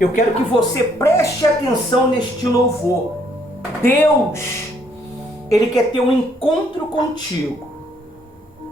Eu quero que você preste atenção neste louvor. Deus, Ele quer ter um encontro contigo.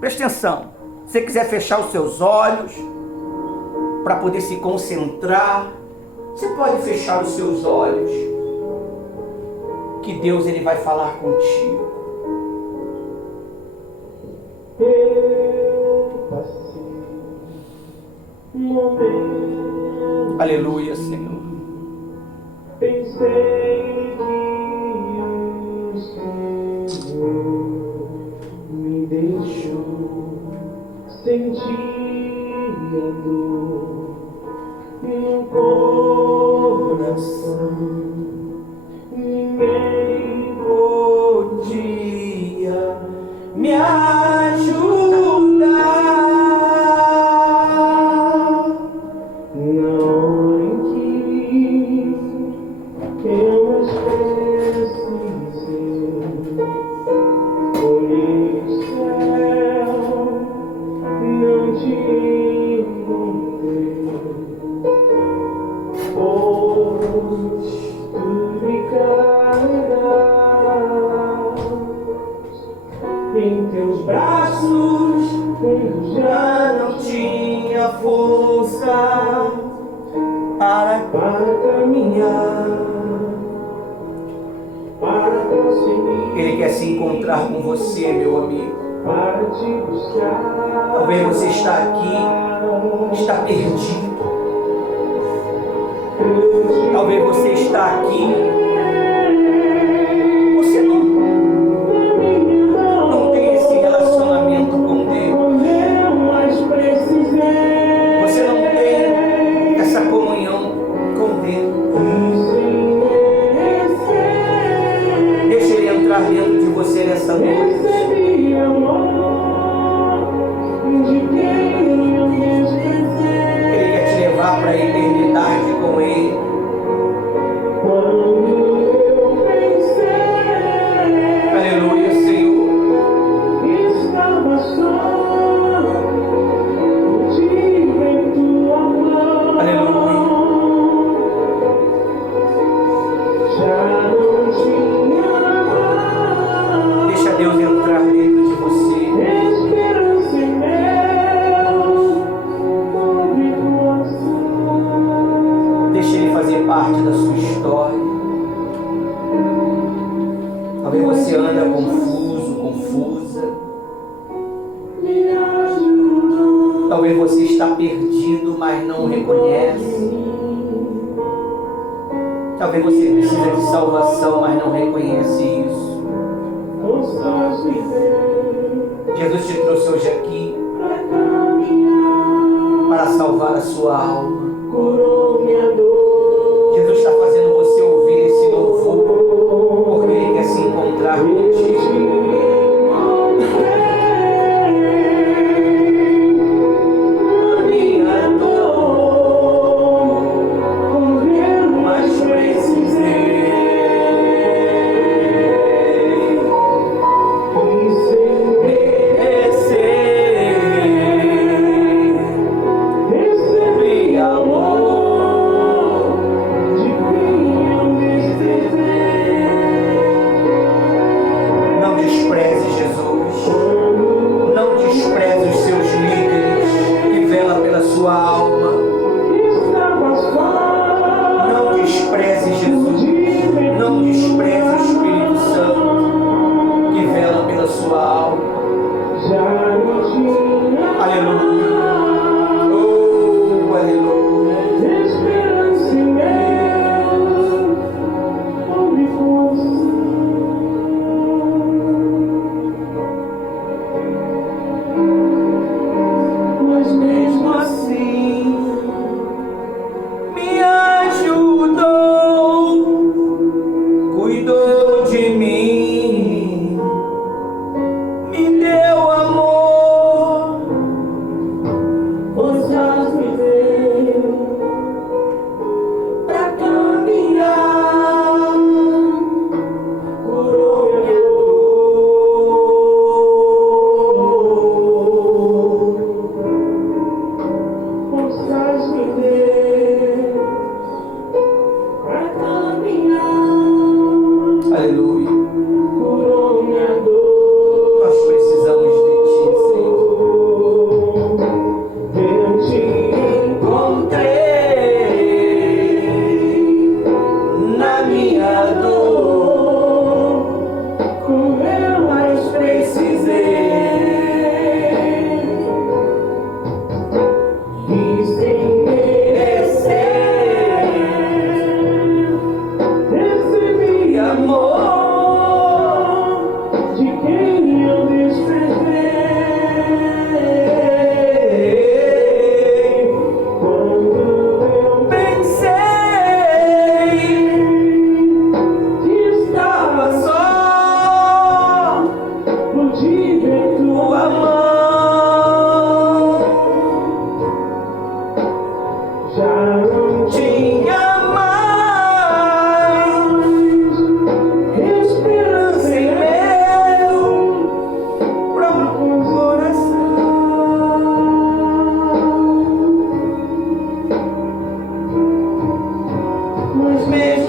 Preste atenção. Se você quiser fechar os seus olhos para poder se concentrar, você pode fechar os seus olhos. Que Deus, Ele vai falar contigo. Aleluia, Senhor. Pensei que o Senhor me deixou, senti a dor no coração. Ninguém podia me ajudar. Não em que eu precisei, olhei o céu, não te encontrei, pois tu me carregas em teus braços, quando já não tinha força para caminhar, para prosseguir. Ele quer se encontrar com você, meu amigo. Para te buscar. Talvez você está aqui, está perdido. Talvez você está aqui, você não tem esse relacionamento com Deus. Você não tem essa comunhão com Deus. Deixa Ele entrar dentro de você nessa noite. Ele quer te levar para a eternidade com Ele. Aleluia, Senhor. Estava só, tive em tua mão. Aleluia. Já não tinha mais Deixa Deus entrar dentro de você. esperança em meu coração. Deixa Ele fazer parte da sua história. Talvez você anda confuso, confusa. Me ajudou. Talvez você está perdido, mas não o reconhece. Talvez você precisa de salvação, mas não reconhece isso. Forças de Deus Jesus te trouxe hoje aqui pra caminhar. para salvar a sua alma. Curou minha dor. Jesus está fazendo você ouvir esse louvor, porque Ele quer se encontrar contigo. Minha dor, mas precisei. Recebi a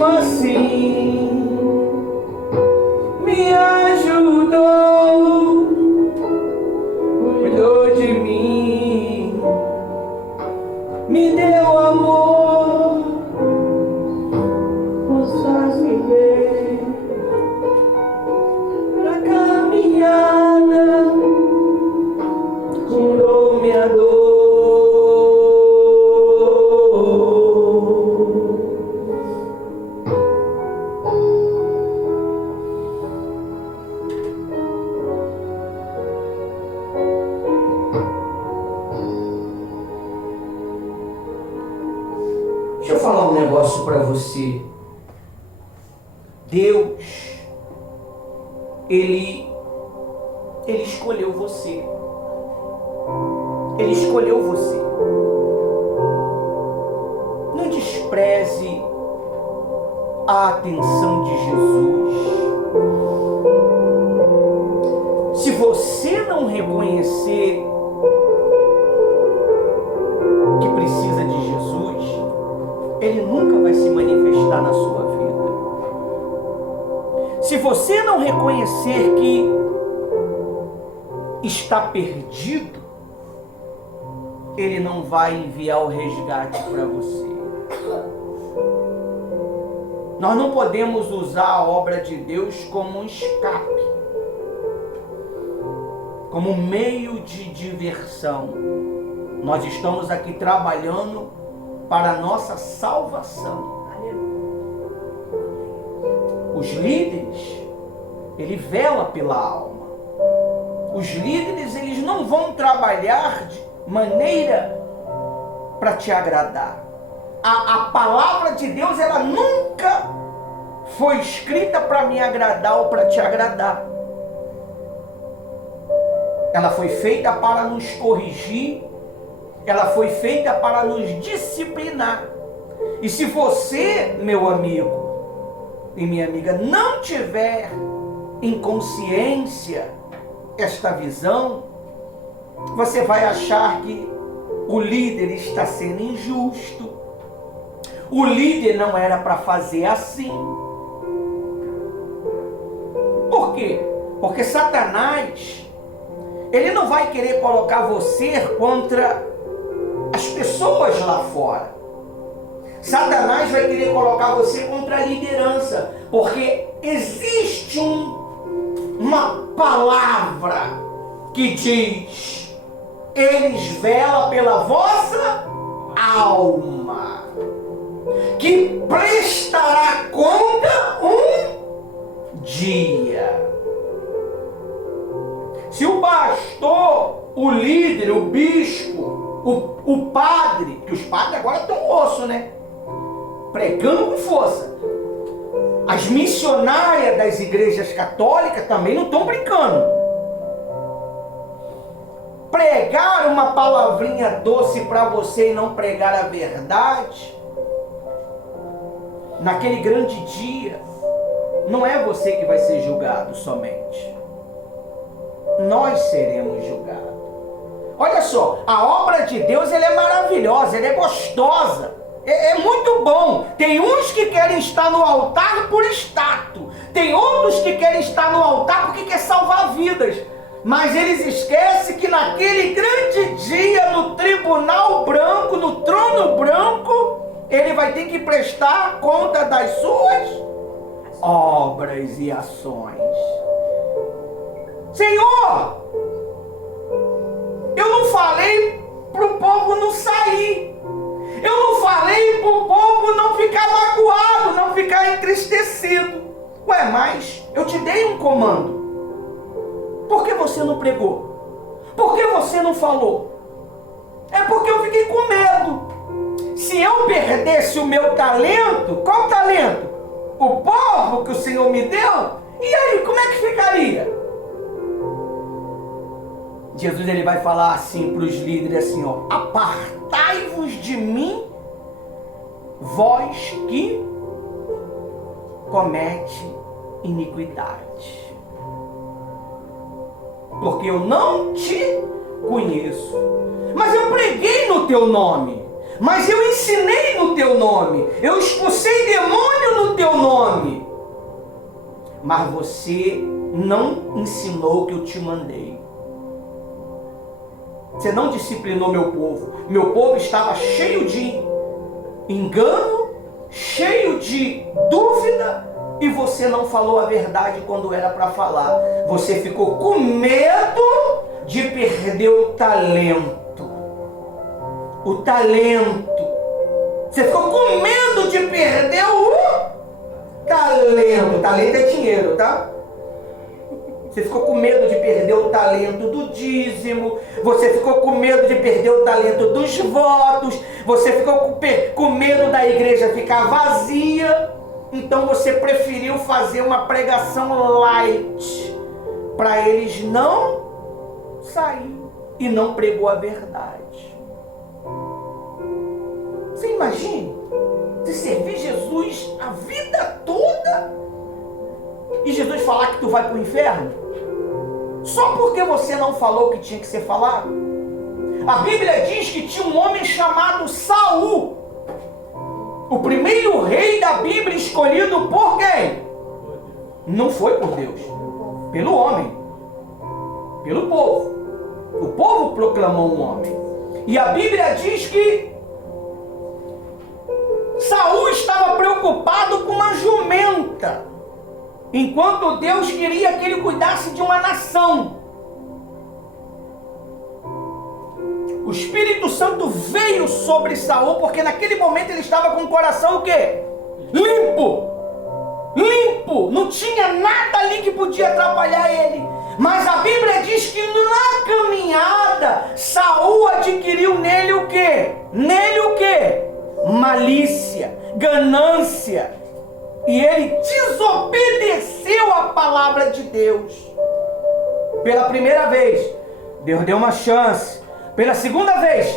mesmo assim me ajudou, cuidou de mim, me deu amor, nos faz viver na caminhada, curou minha dor. Deixa eu falar um negócio para você. Deus, Ele escolheu você. Ele escolheu você. Não despreze a atenção de Jesus. Se você não reconhecer que precisa de Jesus, Ele nunca vai se manifestar na sua vida. Se você não reconhecer que está perdido, Ele não vai enviar o resgate para você. Nós não podemos usar a obra de Deus como um escape, como um meio de diversão. Nós estamos aqui trabalhando para a nossa salvação. Os líderes, ele vela pela alma. Os líderes, eles não vão trabalhar de maneira para te agradar. A palavra de Deus, ela nunca foi escrita para me agradar ou para te agradar. Ela foi feita para nos corrigir, ela foi feita para nos disciplinar. E se você, meu amigo e minha amiga, não tiver em consciência esta visão, você vai achar que o líder está sendo injusto. O líder não era para fazer assim. Por quê? Porque Satanás, ele não vai querer colocar você contra as pessoas lá fora. Satanás vai querer colocar você contra a liderança, porque existe uma palavra que diz: eles velam pela vossa alma, que prestará conta um dia. Se o pastor, o líder, o bispo, o padre, que os padres agora estão osso, né? Pregando com força. As missionárias das igrejas católicas também não estão brincando. Pregar uma palavrinha doce para você e não pregar a verdade, naquele grande dia, não é você que vai ser julgado somente. Nós seremos julgados. Olha só, a obra de Deus, ela é maravilhosa, ela é gostosa, é muito bom. Tem uns que querem estar no altar por status, tem outros que querem estar no altar porque quer salvar vidas. Mas eles esquecem que naquele grande dia, no tribunal branco, no trono branco, ele vai ter que prestar conta das suas obras e ações. Senhor, eu não falei para o povo não sair. Eu não falei para o povo não ficar magoado, não ficar entristecido. Ué, mas eu te dei um comando. Por que você não pregou? Por que você não falou? É porque eu fiquei com medo. Se eu perdesse o meu talento, qual talento? O povo que o Senhor me deu? E aí, como é que ficaria? Jesus, ele vai falar assim para os líderes, assim, ó: apartai-vos de mim, vós que comete iniquidade, porque eu não te conheço. Mas eu preguei no teu nome, Mas eu ensinei no teu nome, eu expulsei demônio no teu nome. Mas você não ensinou o que eu te mandei. Você não disciplinou meu povo. Meu povo estava cheio de engano, cheio de dúvida, e você não falou a verdade quando era para falar. Você ficou com medo de perder o talento. O talento. Você ficou com medo de perder o talento. Talento é dinheiro, tá? Você ficou com medo de perder o talento do dízimo. Você ficou com medo de perder o talento dos votos. Você ficou com medo da igreja ficar vazia. Então você preferiu fazer uma pregação light para eles não sair e não pregou a verdade. Você imagina você servir Jesus a vida toda e Jesus falar que tu vai para o inferno? Só porque você não falou o que tinha que ser falado? A Bíblia diz que tinha um homem chamado Saul, o primeiro rei da Bíblia, escolhido por quem? Não foi por Deus, pelo homem, pelo povo. O povo proclamou um homem. E a Bíblia diz que Saul estava preocupado com uma jumenta, enquanto Deus queria que ele cuidasse de uma nação. O Espírito Santo veio sobre Saul, porque naquele momento ele estava com o coração o quê? Limpo. Limpo. Não tinha nada ali que podia atrapalhar ele. Mas a Bíblia diz que na caminhada, Saul adquiriu nele o quê? Nele o quê? Malícia, ganância. E ele desobedeceu a palavra de Deus. Pela primeira vez, Deus deu uma chance. Pela segunda vez,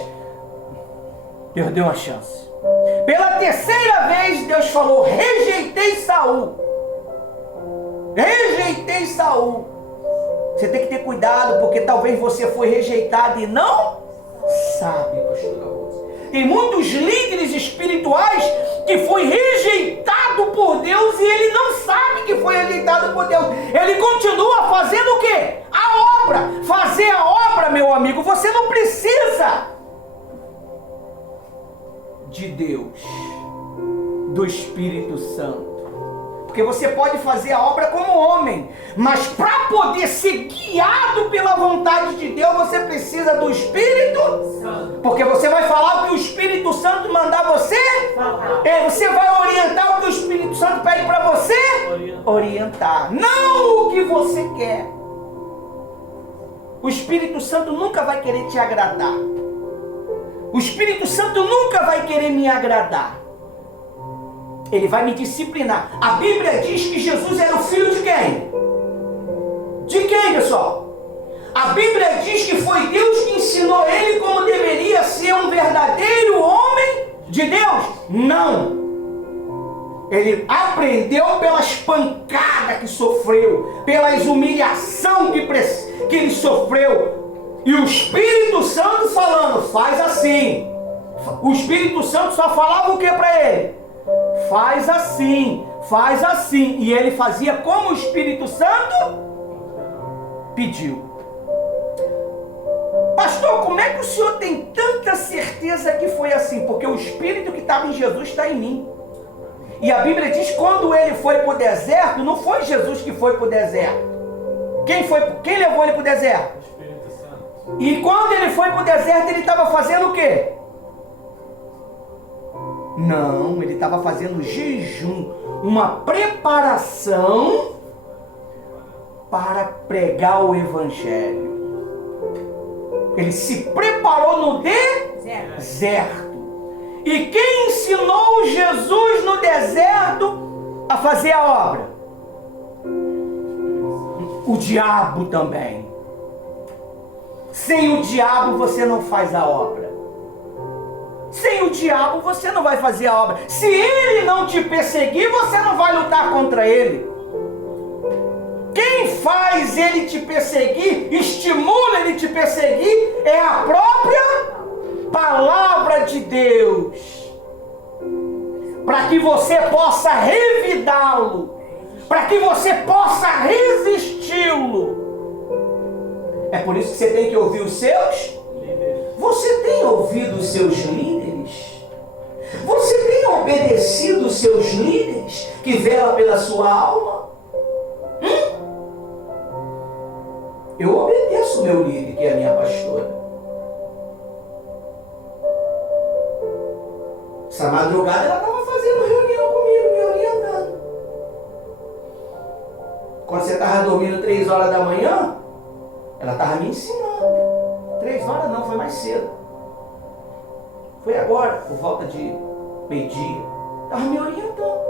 Deus deu uma chance. Pela terceira vez, Deus falou: rejeitei Saul. Rejeitei Saul. Você tem que ter cuidado, porque talvez você foi rejeitado e não sabe, pastor. Tem muitos líderes espirituais que foi rejeitado por Deus e ele não sabe que foi rejeitado por Deus. Ele continua fazendo o quê? A obra. Fazer a obra, meu amigo, você não precisa de Deus, do Espírito Santo. Porque você pode fazer a obra como homem, mas para poder ser guiado pela vontade de Deus, você precisa do Espírito Santo. Porque você vai falar o que o Espírito Santo mandar você, você vai orientar o que o Espírito Santo pede para você orientar, não o que você quer. O Espírito Santo nunca vai querer te agradar. O Espírito Santo nunca vai querer me agradar. Ele vai me disciplinar. A Bíblia diz que Jesus era o filho de quem? De quem, pessoal? A Bíblia diz que foi Deus que ensinou ele como deveria ser um verdadeiro homem de Deus? Não. Ele aprendeu pelas pancadas que sofreu, pelas humilhações que ele sofreu. E o Espírito Santo falando: faz assim. O Espírito Santo só falava o que para ele? Faz assim, faz assim. E ele fazia como o Espírito Santo pediu. Pastor, como é que o senhor tem tanta certeza que foi assim? Porque o Espírito que estava em Jesus está em mim. E a Bíblia diz que quando ele foi para o deserto, não foi Jesus que foi para o deserto. Quem levou ele para o deserto? O Espírito Santo. E quando ele foi para o deserto, ele estava fazendo o quê? Não, ele estava fazendo jejum, uma preparação para pregar o Evangelho. Ele se preparou no deserto. E quem ensinou Jesus no deserto a fazer a obra? O diabo também. Sem o diabo você não faz a obra. Sem o diabo você não vai fazer a obra. Se ele não te perseguir, você não vai lutar contra ele. Quem faz ele te perseguir, estimula ele te perseguir, é a própria palavra de Deus, para que você possa revidá-lo, para que você possa resisti-lo. É por isso que você tem que ouvir os seus líderes. Você tem ouvido os seus líderes? Você tem obedecido os seus líderes que velam pela sua alma? Eu obedeço o meu líder, que é a minha pastora. Essa madrugada ela estava fazendo reunião comigo, me orientando. Quando você estava dormindo 3 horas da manhã, ela estava me ensinando. 3 horas não, foi mais cedo. Foi agora, por volta de meio-dia. Estava me orientando.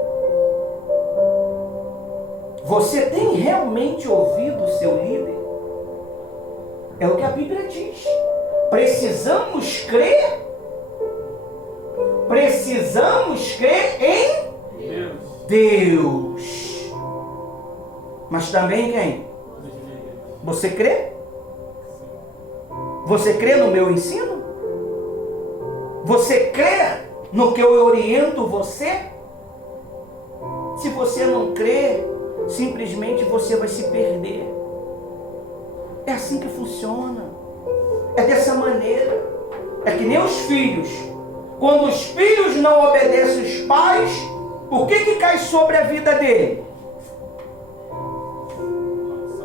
Você tem realmente ouvido o seu líder? É o que a Bíblia diz. Precisamos crer. Precisamos crer em Deus. Mas também quem? Você crê? Você crê no meu ensino? Você crê no que eu oriento você? Se você não crê, simplesmente você vai se perder. É assim que funciona. É dessa maneira. É que nem os filhos. Quando os filhos não obedecem os pais, o que cai sobre a vida dele?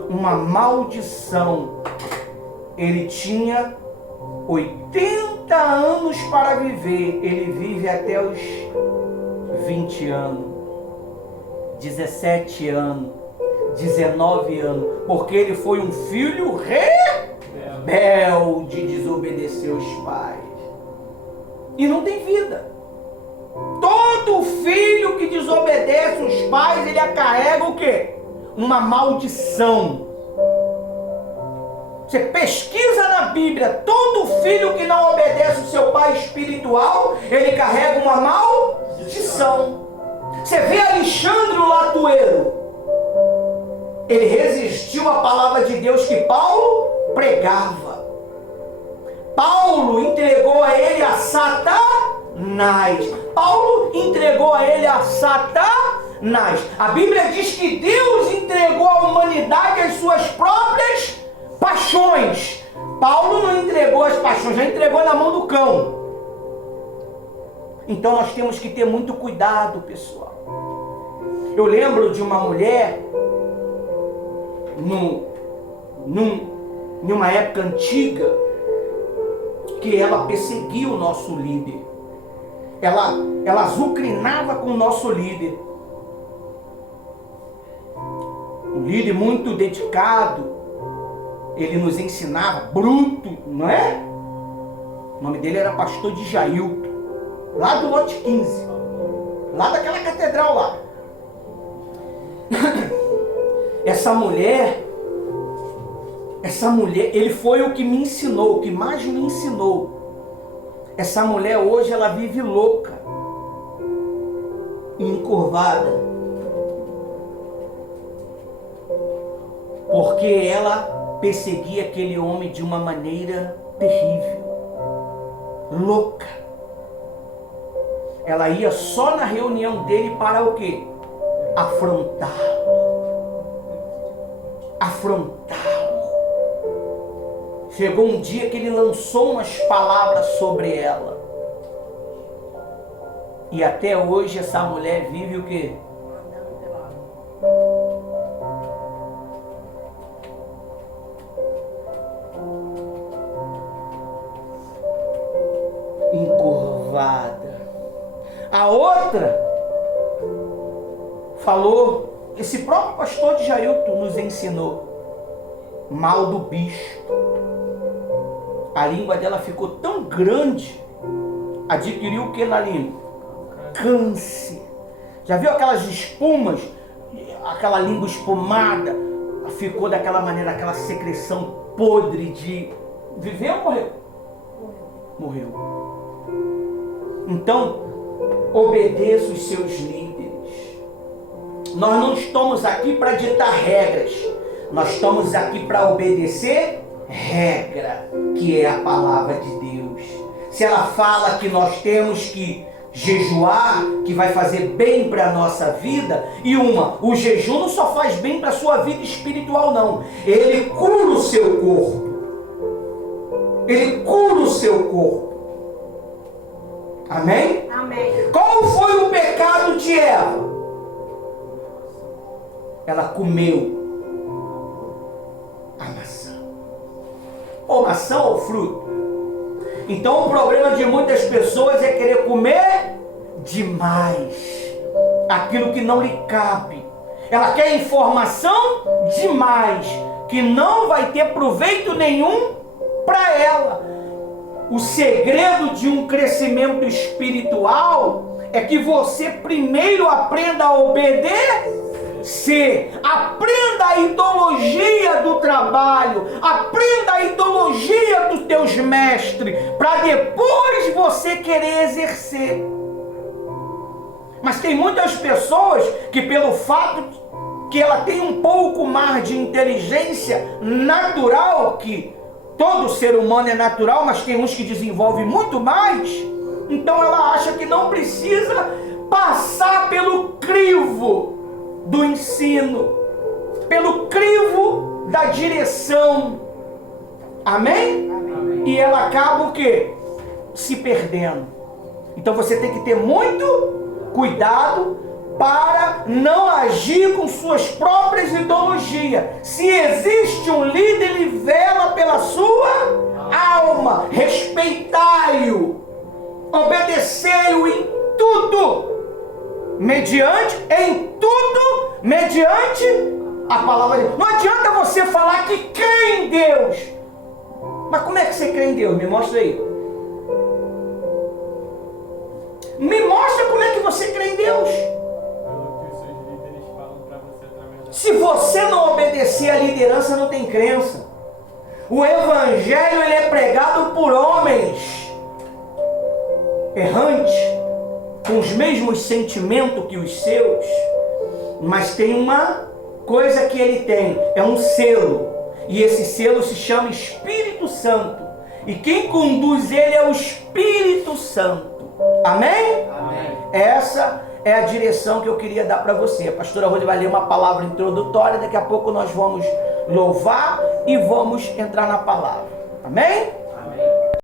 Uma maldição. Ele tinha 80 anos para viver. Ele vive até os 20 anos, 17 anos, 19 anos, porque ele foi um filho rebelde, desobedeceu os pais. E não tem vida. Todo filho que desobedece os pais, ele carrega o quê? Uma maldição. Você pesquisa na Bíblia, todo filho que não obedece o seu pai espiritual, ele carrega uma maldição. Você vê Alexandre o Latueiro, ele resistiu à palavra de Deus que Paulo pregava. Paulo entregou a ele a Satanás. Paulo entregou a ele a Satanás. A Bíblia diz que Deus entregou à humanidade as suas próprias paixões. Paulo não entregou as paixões, já entregou na mão do cão. Então nós temos que ter muito cuidado, pessoal. Eu lembro de uma mulher, numa época antiga, que ela perseguia o nosso líder. Ela azucrinava com o nosso líder. Um líder muito dedicado. Ele nos ensinava, bruto, não é? O nome dele era pastor de Jailton, lá do lote 15, lá daquela catedral lá. Essa mulher, ele foi o que me ensinou, o que mais me ensinou. Essa mulher hoje, ela vive louca, encurvada, porque ela perseguia aquele homem de uma maneira terrível, louca. Ela ia só na reunião dele para o quê? Afrontá-lo. Chegou um dia que ele lançou umas palavras sobre ela. E até hoje essa mulher vive o quê? Encurvada. A outra falou, esse próprio pastor de Jailton nos ensinou, mal do bicho. A língua dela ficou tão grande, adquiriu o que na língua? Câncer. Já viu aquelas espumas, aquela língua espumada? Ficou daquela maneira, aquela secreção podre de... Viveu ou morreu? Morreu. Então, obedeça os seus líderes. Nós não estamos aqui para ditar regras. Nós estamos aqui para obedecer regra, que é a palavra de Deus. se ela fala que nós temos que jejuar, que vai fazer bem para a nossa vida, e o jejum não só faz bem para a sua vida espiritual, não. Ele cura o seu corpo. Ele cura o seu corpo. Amém? Amém. Qual foi o pecado de Eva? Ela comeu a maçã. Ou maçã ou fruto. Então o problema de muitas pessoas é querer comer demais. Aquilo que não lhe cabe. Ela quer informação demais, que não vai ter proveito nenhum para ela. O segredo de um crescimento espiritual é que você primeiro aprenda a obedecer, aprenda a ideologia do trabalho, aprenda a ideologia dos teus mestres, para depois você querer exercer. Mas tem muitas pessoas que, pelo fato que ela tem um pouco mais de inteligência natural, que todo ser humano é natural, mas tem uns que desenvolvem muito mais, então ela acha que não precisa passar pelo crivo do ensino, pelo crivo da direção. Amém? Amém. E ela acaba o quê? Se perdendo. Então você tem que ter muito cuidado para não agir com suas próprias ideologias. Se existe um líder, ele vela pela sua alma. Respeitai-o, obedecei-o em tudo, mediante a palavra de Deus. Não adianta você falar que crê em Deus. Mas como é que você crê em Deus? Me mostra aí. Me mostra como é que você crê em Deus. Se você não obedecer à liderança, não tem crença. O evangelho ele é pregado por homens errantes, com os mesmos sentimentos que os seus, mas tem uma coisa que ele tem, é um selo, e esse selo se chama Espírito Santo, e quem conduz ele é o Espírito Santo. Amém? Amém. Essa é a direção que eu queria dar para você. A pastora Rose vai ler uma palavra introdutória, daqui a pouco nós vamos louvar e vamos entrar na palavra. Amém?